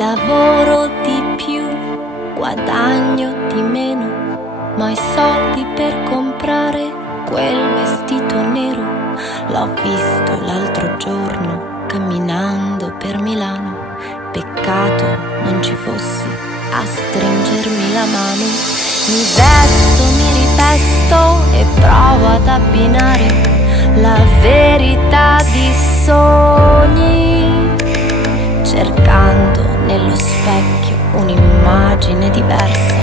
Lavoro di più, guadagno di meno, ma ho i soldi per comprare quel vestito nero. L'ho visto l'altro giorno camminando per Milano. Peccato non ci fossi a stringermi la mano. Mi vesto, mi rivesto e provo ad abbinare la verità di sogni, cercando nello specchio un'immagine diversa,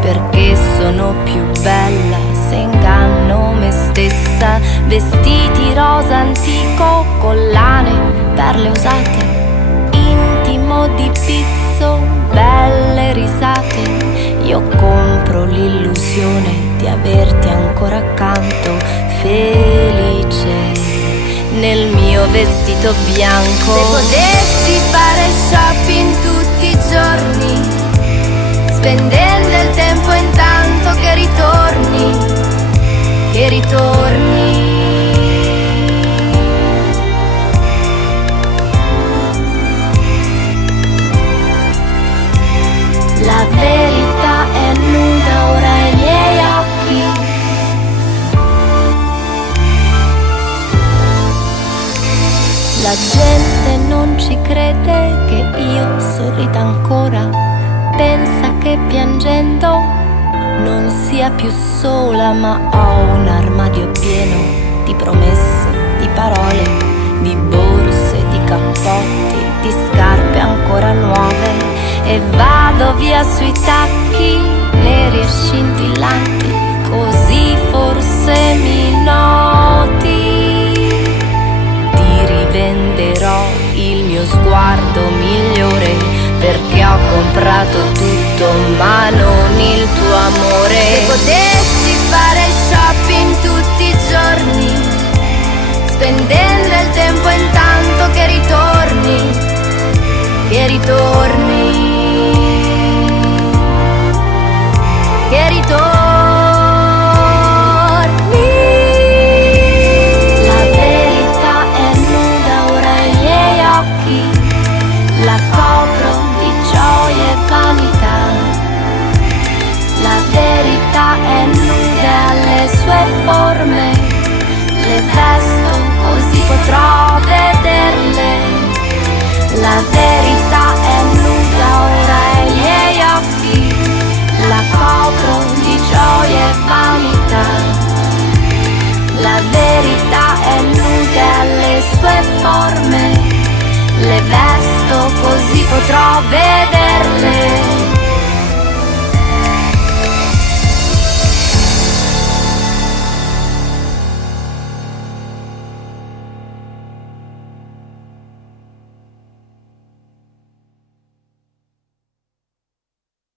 perché sono più bella se inganno me stessa. Vestiti rosa antico, collane, perle usate, intimo di pizzo, belle risate. Io compro l'illusione di averti ancora accanto, felice nel mio vestito bianco. Se potessi fare shopping tutti i giorni, spendendo il tempo intanto che ritorni, che ritorni. La verità è nuda ora ai miei occhi. La gente non ci crede che io sorrida ancora, pensa che piangendo non sia più sola, ma ho un armadio pieno di promesse, di parole, di borse, di cappotti, di scarpe ancora nuove. E vado via sui tacchi neri e scintillanti, così forse mi noti. Ti rivenderò il mio sguardo migliore, perché ho comprato tutto ma non il tuo amore. Se potessi fare shopping tutti i giorni, spendendo il tempo intanto che ritorni, che ritorni, che ritorni. La verità è nuda ora ai miei occhi, la copro di gioia e vanità. La verità è nuda alle sue forme, le vesto così potrò vederle. La verità è nuda ora ai miei occhi, la copro di gioia e vanità. La verità è nuda alle sue forme, le vesto così potrò vederle.